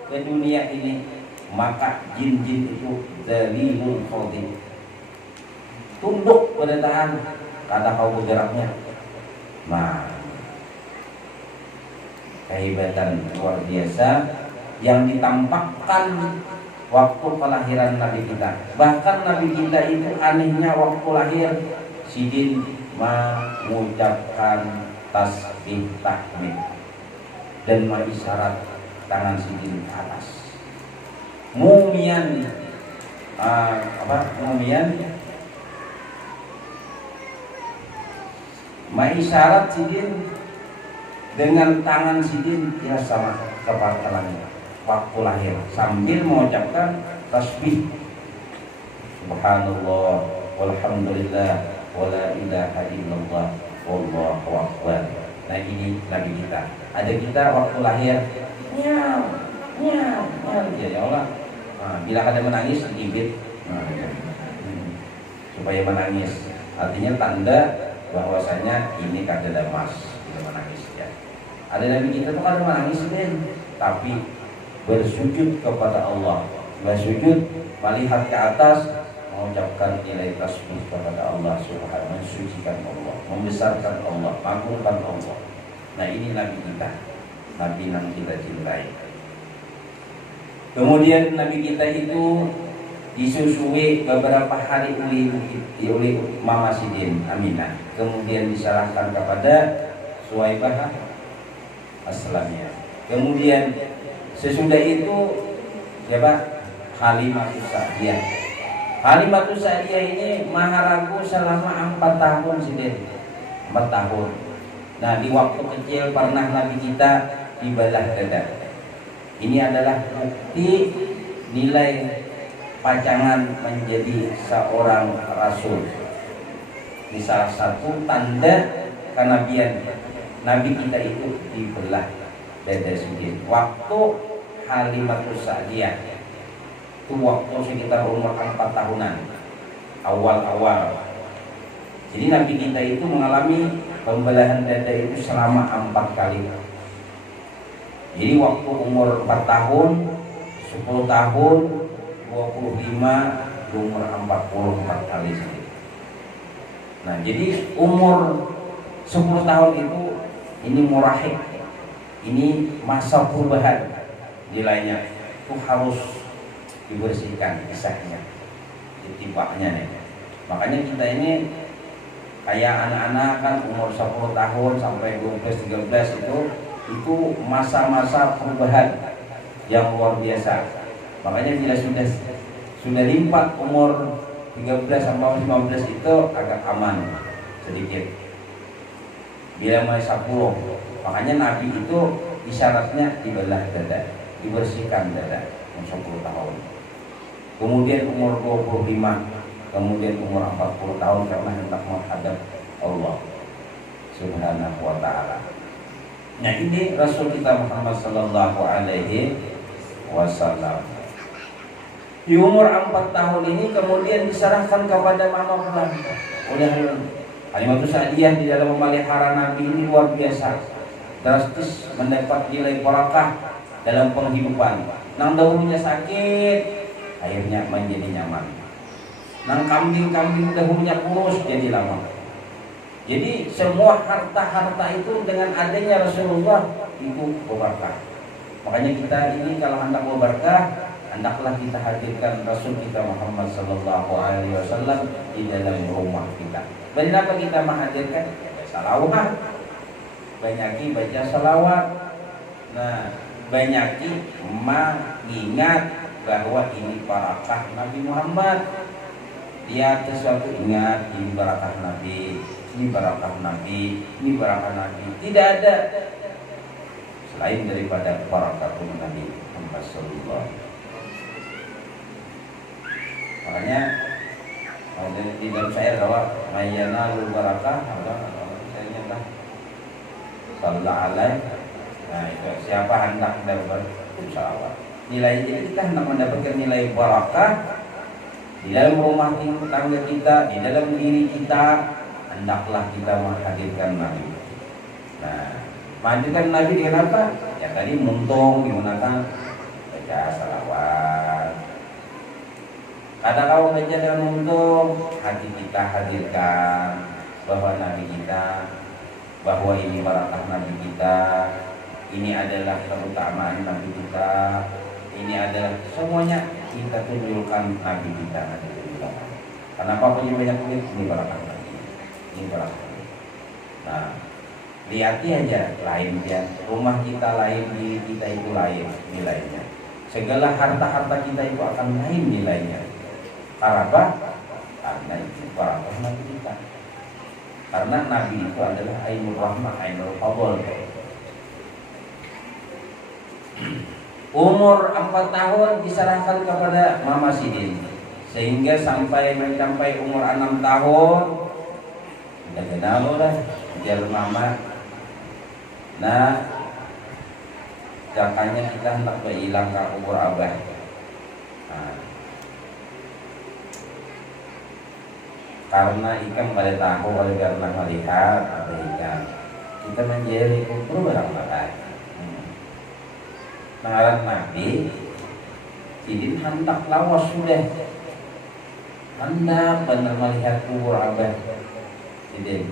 ke dunia ini, maka jin-jin itu dzalilun khabith, tunduk pada tahan kata kau jaraknya. Nah, kehebatan luar biasa yang ditampakkan waktu kelahiran Nabi kita. Bahkan Nabi kita itu anehnya waktu lahir sidin mengucapkan tasbih tahmid dan mengisyarat tangan sidin ke atas. Mumian mengisyarat sidin dengan tangan sidin ya sama kepala waktu lahir sambil mengucapkan tasbih subhanallah walhamdulillah wala ilaha illallah wallahu akbar. Nah ini Nabi kita. Ada kita waktu lahir, miau, miau, miau, ya Allah. Nah, bila ada menangis digigit, supaya menangis. Artinya tanda bahwasanya ini kada mas, bila menangis ya. Ada Nabi kita tuh kada menangis deh, tapi bersujud kepada Allah, bersujud melihat ke atas, mengucapkan nilai tasbih kepada Allah Subhanahu, mensucikan Allah, membesarkan Allah, mengagungkan Allah. Nah ini Nabi kita, Nabi yang kita cintai. Kemudian Nabi kita itu disusui beberapa hari oleh Mama Sidin Aminah, kemudian diserahkan kepada Suwaibah Aslamiyah. Kemudian sesudah itu siapa? Halimatus Sa'diyah. Halimatus Sa'diyah ini maharagu selama 4 tahun Sidin, 4 tahun. Nah di waktu kecil pernah Nabi kita dibelah dada. Ini adalah bukti nilai pacangan menjadi seorang rasul. Ini salah satu tanda kenabian. Nabi kita itu dibelah dada Sidin. Waktu Halimatus Sa'diyah itu waktu sekitar umur 4 tahunan awal-awal. Jadi Nabi kita itu mengalami pembelahan dada itu selama 4 kali. Jadi waktu umur 4 tahun, 10 tahun, 25, umur 44 kali sendiri. Nah jadi umur 10 tahun itu ini murahik, ini masa perubahan nilainya itu harus dibersihkan kisahnya, ditibaknya nih. Makanya kita ini kayak anak-anak kan umur 10 tahun sampai 12-13 itu masa-masa perubahan yang luar biasa. Makanya bila sudah limpat umur 13 sampai 15 itu agak aman sedikit. Bila mulai 10, makanya Nabi itu isyaratnya dibelah dada, dibersihkan dada umur 10 tahun. Kemudian umur 25, kemudian umur 40 tahun karena hendak menghadap Allah Subhanahu wa ta'ala. Nah ini Rasul kita Muhammad sallallahu alaihi wasallam. Di umur 4 tahun ini kemudian diserahkan kepada Mama Fulan oleh Halimatus Sa'diyah. Di dalam memelihara Nabi ini luar biasa, drastis mendapat nilai barakah dalam penghidupan. Nang dahulunya sakit, akhirnya menjadi nyaman. Nang kambing-kambing dahulunya kurus jadi lama. Jadi semua harta-harta itu dengan adanya Rasulullah itu berkah. Makanya kita ini kalau hendak berkah, hendaklah kita hadirkan Rasul kita Muhammad sallallahu alaihi wasallam di dalam rumah kita. Kenapa kita menghadirkan? Salawat. Banyaki baca salawat. Nah, banyaki mengingat bahwa ini barakah Nabi Muhammad. Dia sesuatu ingat ini barakah Nabi, ini barakah Nabi, ini barakah Nabi. Tidak ada selain daripada barakah Nabi Muhammad sallallahu. Makanya di dalam syair bahwa mayana lu barakah apa saya nyata sallallahu alaihi. Nah itu siapa hendak dapat salawat. Nilai jadi kita hendak mendapatkan nilai barakah di dalam rumah tangga kita, di dalam diri kita, hendaklah kita menghadirkan Nabi. Nah, menghadirkan Nabi dengan apa? Ya tadi muntung digunakan baca salawat. Kadang kau baca dengan muntung, hati kita hadirkan bahwa Nabi kita, bahwa ini barakah Nabi kita, ini adalah keutamaan Nabi kita, ini adalah semuanya kita tunjukkan Nabi kita. Kenapa punya banyak duit? Ini barakah Nabi, ini barakah Nabi. Nah, lihati aja lain dia, rumah kita lain, diri kita itu lain nilainya. Segala harta-harta kita itu akan lain nilainya. Kenapa? Karena itu barakah Nabi kita. Karena Nabi itu adalah ainul rahmah, ainul fadl. Umur 4 tahun diserahkan kepada Mama Sidin, sehingga sampai mencapai umur 6 tahun udah kenal lah biar Mama Nah, jakanya kita hendak berhilang ke kubur abah. Nah, karena ikan pada tahu oleh karena melihat ada ikan, kita menjadi kubur barang bakar. Mengarang Nabi, jadi hendak lawas sudah, hendak benar melihat kubur abah. Jadi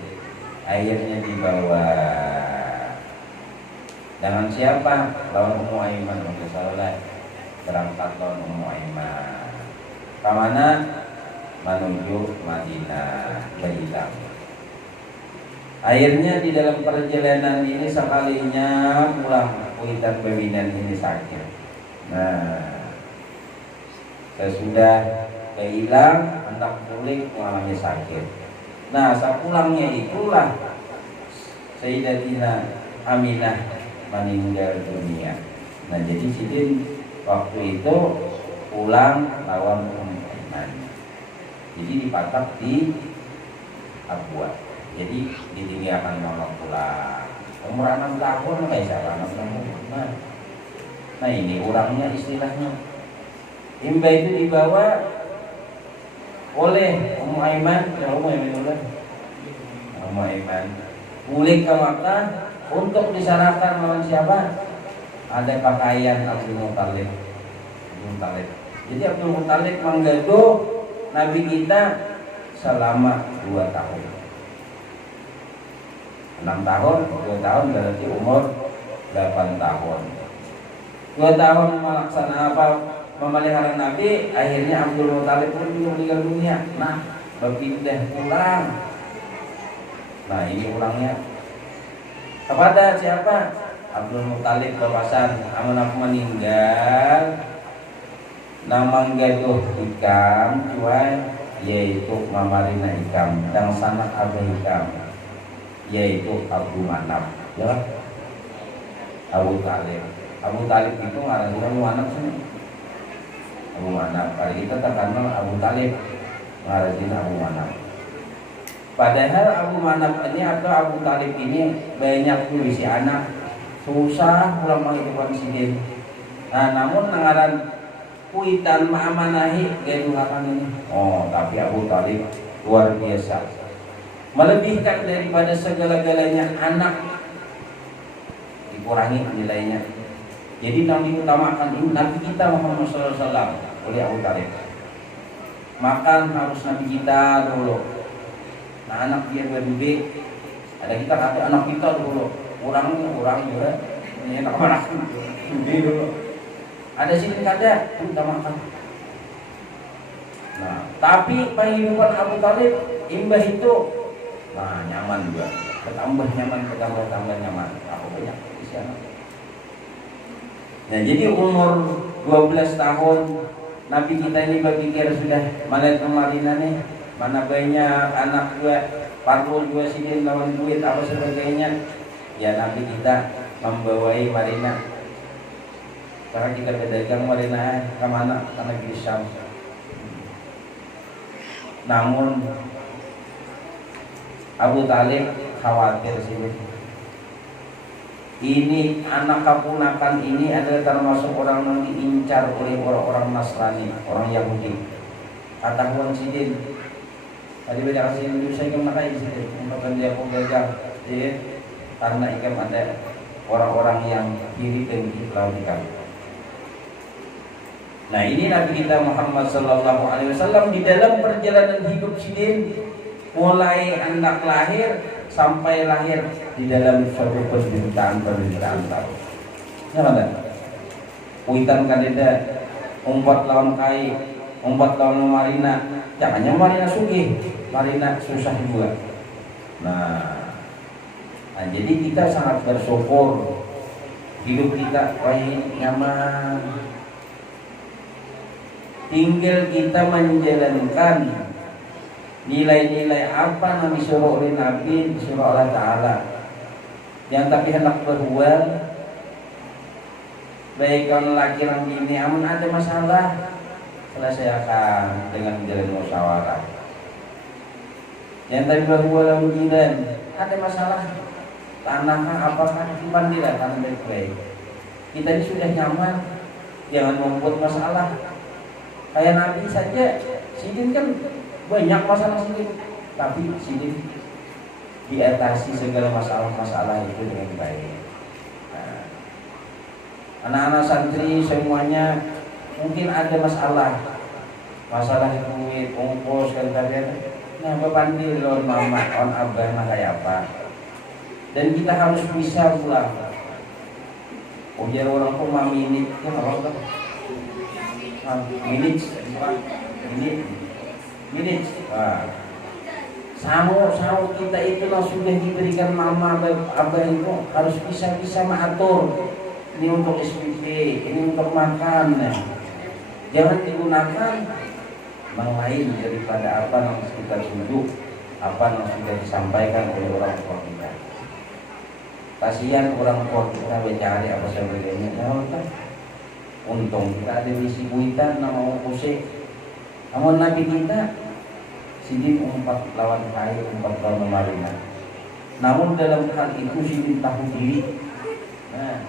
airnya dibawa. Dengan siapa? Lawan Ummu Aiman Rasulullah berangkat lawan Ummu Aiman. Kemana? Menuju Madinah berhilang. Akhirnya di dalam perjalanan ini sekalinya pulang kuitan bewinan ini sakit. Nah, sesudah kehilang hendak pulih mengalami sakit. Nah, sepulangnya itulah Sayyidatina Aminah meninggal dunia. Nah, jadi sidin waktu itu pulang lawan Ummu Aiman. Jadi dipatak di Abwa. Jadi ditinggalkan mama pulang. Umur 6 tahun guys, 6 tahun. Nah, ini orangnya istilahnya. Imba itu dibawa oleh Ummu Aiman, Ummu Aiman. Pulih ke Makkah untuk diserahkan lawan siapa? Ada pakaian Abdul Muthalib. Jadi Abdul Muthalib menggaduh Nabi kita selama 2 tahun. 6 tahun, 2 tahun berarti umur 8 tahun. 2 tahun melaksanakan apa? Memelihara Nabi, akhirnya Abdul Muthalib pun meninggal dunia. Nah, berpindah pulang. Nah, ini pulangnya kepada siapa? Abdul Muthalib berpasan amun aku meninggal nama gaduh ikam cuai yaitu mamarina ikam dan sanak abah ikam yaitu Abu Manaf ya Abu Talib itu ngarang Abu Manaf sini Abu Manaf kali kita terkenal Abu Talib ngarang Abu Manaf. Padahal Abu Manaf ini atau Abu Talib ini banyak puisi anak susah pulang menghidupkan sidin. Nah, namun nangaran kuitan ma'amanahi gaduhakan ini. Oh, tapi Abu Talib luar biasa. Melebihkan daripada segala-galanya anak dikurangi nilainya. Jadi yang diutamakan ini Nabi kita Muhammad SAW oleh Abu Talib. Makan harus Nabi kita dulu. Nah, anak dia berdua, ada kita kata anak kita dulu, orang juga, ini anak mana dulu. Ada sini kada, kita makan. Nah, tapi penghidupan Abu Talib imbah itu, nah nyaman juga, bertambah nyaman. Aku banyak di sana. Nah, jadi umur 12 tahun Nabi kita ini berpikir sudah malaikat Madinah nih. Mana banyak anak gue, parul gue sidin lawan duit apa sebagainya. Ya Nabi kita membawai Madinah. Karena kita berdagang Madinah ke mana? Karena di Syam. Namun Abu Talib khawatir sih. Ini anak keponakan ini adalah termasuk orang yang diincar oleh orang-orang Nasrani, orang Yahudi. Kata Huan Sidin. Tadi banyak kasih Indonesia yang makai sini untuk dia pedagang, ya, karena ikan ada orang-orang yang kiri dengki lawan ikan. Nah, ini Nabi kita Muhammad Sallallahu Alaihi Wasallam di dalam perjalanan hidup sidin mulai anak lahir sampai lahir di dalam suatu penderitaan tahu. Ya mana? Kuitan kandidat, umpat lawan kai, umpat lawan marina. Jangannya marina sugih, marina susah juga. Nah, jadi kita sangat bersyukur hidup kita nyaman. Tinggal kita menjalankan nilai-nilai apa yang disuruh oleh Nabi, disuruh Allah Ta'ala. Yang tapi hendak berbuat baik kalau laki laki ini aman ada masalah selesaikan dengan jalan musyawarah. Yang tadi bahwa lalu jiran ada masalah tanah apakah simpan tidak tanah baik-baik. Kita ini sudah nyaman, jangan membuat masalah. Kayak Nabi saja, Sidin kan banyak masalah Sidin, tapi Sidin diatasi segala masalah-masalah itu dengan baik. Nah, anak-anak santri semuanya mungkin ada masalah duit, ongkos, kan kalian. Nah, berpandil lawan mama, lawan abah, nah kayak apa? Dan kita harus bisa pulang. Oh, biar orang pun minit, ya apa? Minit. Samu kita itu sudah diberikan mama, abah itu harus bisa mengatur. Ini untuk SPP, ini untuk makan. Jangan digunakan lain daripada apa yang kita tunjuk, apa yang sudah disampaikan oleh orang tua kita. Kasihan orang tua kita mencari apa sebagainya. Untung kita ada misi buitan nama Ose. Namun Nabi kita Sidin 4 lawan kaya 4 lawan marina. Namun dalam hal itu Sidin tahu diri. Nah,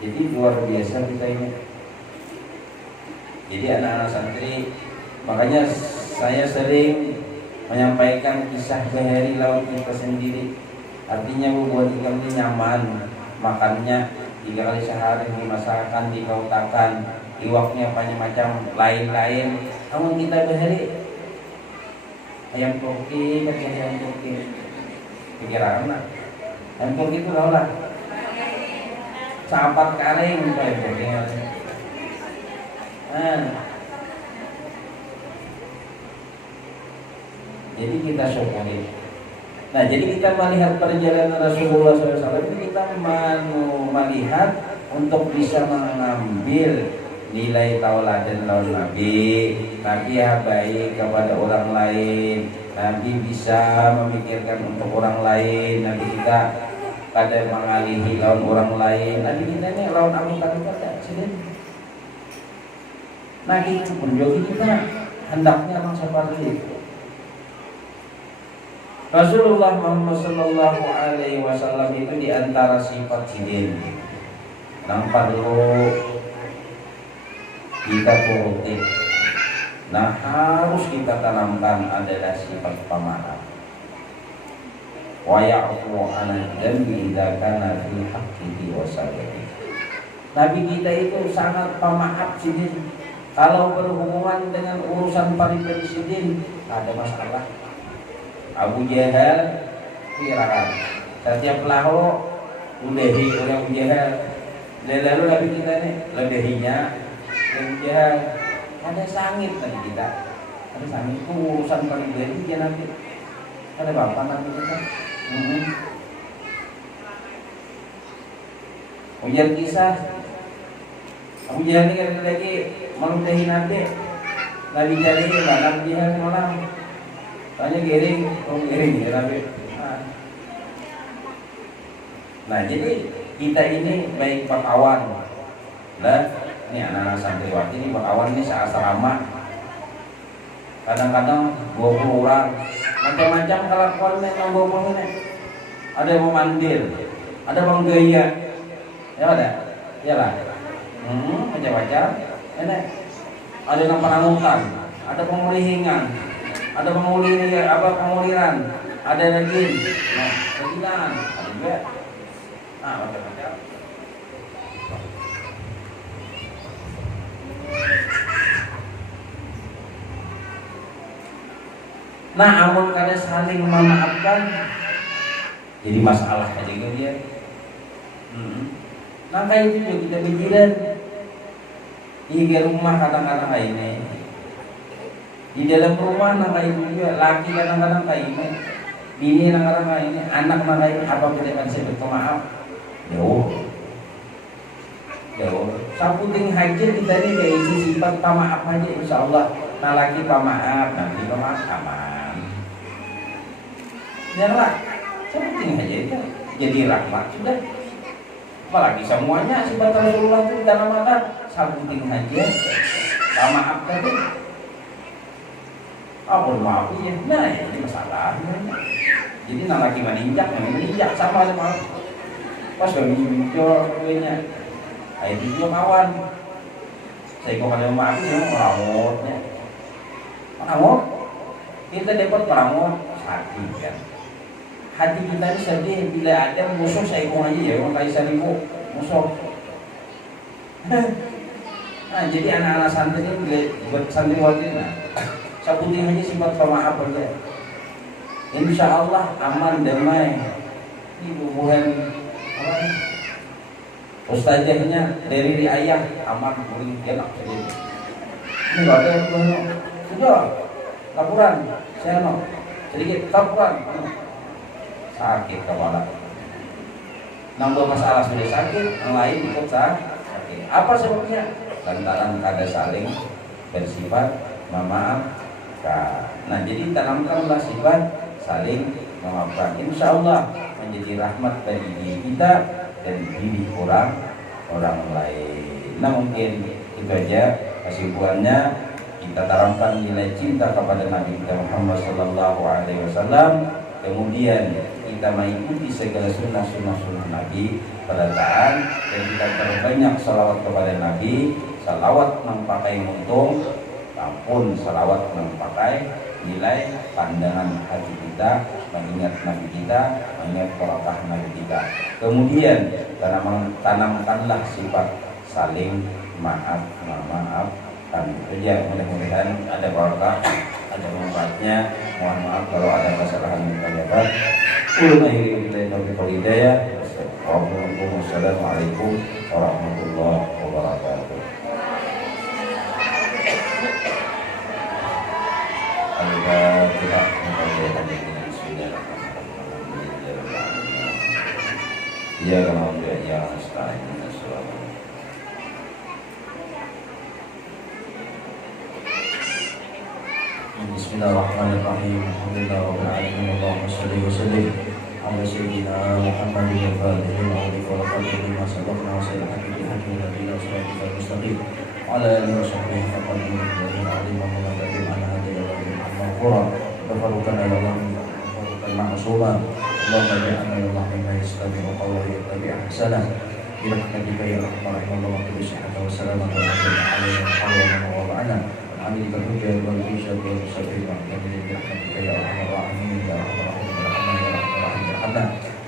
jadi luar biasa kita ini. Jadi anak-anak santri, makanya saya sering menyampaikan kisah sehari laut kita sendiri. Artinya buat ikan ini nyaman, makannya 3 kali sehari dimasakkan, dikautakan, iwaknya banyak macam lain-lain. Namun kita sehari ayam turki, kaki ayam turki, pikiran lah. Ayam turki itu tahu lah, sahabat kare ayam turki. Jadi kita syukuri. Nah, jadi kita melihat perjalanan Rasulullah SAW ini, kita melihat untuk bisa mengambil nilai tauladan lawan Nabi. Nabi baik kepada orang lain. Nabi bisa memikirkan untuk orang lain. Nabi kita pada mengalihi lawan orang lain. Nabi kita ini lawan Abu Bakar sini. Nah, itu pun juga kita hendaknya memang seperti itu. Rasulullah Muhammad Sallallahu Alaihi Wasallam itu diantara sifat Sidin yang perlu kita turuti. Nah, harus kita tanamkan adalah sifat pemaaf. Wa ya'fu 'anil dhanbi idza kana fi haqqihi wa sabihi. Nabi kita itu sangat pemaaf Sidin. Kalau berhubungan dengan urusan pribadi Sidin ada masalah. Abu Jahal kirakan setiap lahu udahi oleh Abu Jahal. Lalu Nabi kita nih ledahinya Abu Jahal ada sangit tadi kita. Ada sangit itu urusan pribadi dia nanti. Ada bapak nanti kita. Ujar kisah Abu Jahal ini kan lagi meludahi nanti. Nabi cari mana Abu Jahal malam. Tanya giring ya Nabi. Nah, jadi kita ini baik berkawan. Lah, ini anak-anak santriwati ini berkawan ini seasrama. Kadang-kadang 20 orang. Macam-macam kelakuan yang 20 ini. Ada yang memandil, ada yang gaya. Ya ada? Iyalah. Macam-macam. Ini ada yang penangutan, ada pemulihingan. Ada penguliran, ada lagi, kegilaan, ada juga, macam-macam. Nah, amun kada saling memaafkan, jadi masalah aja gitu dia. Nah, kayak itu kita pikiran di rumah kadang-kadang kayak ini. Di dalam rumah nangka itu juga, laki kadang-kadang kayak ini, bini kadang-kadang kayak ini, anak nangka ini, apa kita akan sebut maaf? Jauh. Saputing haji kita ini kayak isi sifat pamaaf aja, insya Allah. Nah, laki pamaaf, nanti pamaaf aman. Janganlah, saputing haji itu jadi rahmat sudah. Apalagi semuanya sifat Rasulullah itu dalam mata saputing haji, pamaaf tadi. Maaf ya, nah ini masalahnya. Jadi Jadi laki meninjak sama pas berminjol kuenya. Itu juga kawan. Saya kok kalau mau aku sih merawatnya. Merawat. Kita dapat merawat sakit kan. Hati kita ini sedih bila ada musuh saya kok aja ya, orang kayak seribu musuh. Nah, jadi anak-anak santri ini buat santriwati nah, sabutin aja sifat pemaaf aja. Insya Allah aman damai. Ini hubungan apa nih? Ustazahnya dari ayah aman kuring enak saja. Ini nggak ada yang sudah laporan saya no sedikit laporan sakit kepala. Nambah masalah sudah sakit, yang lain ikut sakit. Apa sebabnya? Lantaran kada saling bersifat memaafkan. Nah, jadi tanamkanlah sifat saling memaafkan. Insya Allah menjadi rahmat bagi diri kita dan diri orang lain. Nah, mungkin itu aja kesimpulannya. Kita tanamkan nilai cinta kepada Nabi Muhammad SAW. Kemudian kita mengikuti segala sunnah Nabi pada taat, dan kita terbanyak salawat kepada Nabi. Salawat memakai untung, ampun salawat memakai nilai pandangan hati kita, mengingat Nabi kita, mengingat perintah Nabi kita. Kemudian tanamkanlah sifat saling maafkan. Ya, mudah-mudahan ada barakah, ada manfaatnya. Mohon maaf kalau ada kesalahan yang terdapat. Wassalamualaikum warahmatullahi wabarakatuh. Al-Fatihah. Ya kalau ya nasta'in. Bismillahirrahmanirrahim. Alhamdulillahirabbil alamin. Allahumma shalli wa sallim ala sayyidina Muhammadin wa alihi wa sahbihi wa sallam wa sallallahu alaihi wa sallam. Ala alihi wa sahbihi wa sallam. Wa ala القرى تفرقا الى الله تفرقا معصوما اللهم اجعلنا يا الله مما يستمع قوله ويتبع احسنه برحمتك يا ارحم الراحمين اللهم اغفر صحه وسلامه وعافيه علينا وحرمنا ووضعنا وعملك الحجه والريشه والسفر وعافيه برحمتك يا ارحم الراحمين يا ارحم الراحمين يا رحمن يا رحمن الرحيم ارحمنا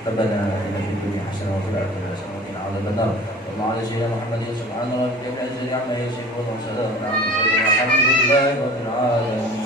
ربنا اتنا في الدنيا حسنه وفي الاخره حسنه وقنا عذاب النار اللهم على سيدنا محمد سبحان ربك رب العزه عما يصفون وسلام على المرسلين والحمد لله رب العالمين.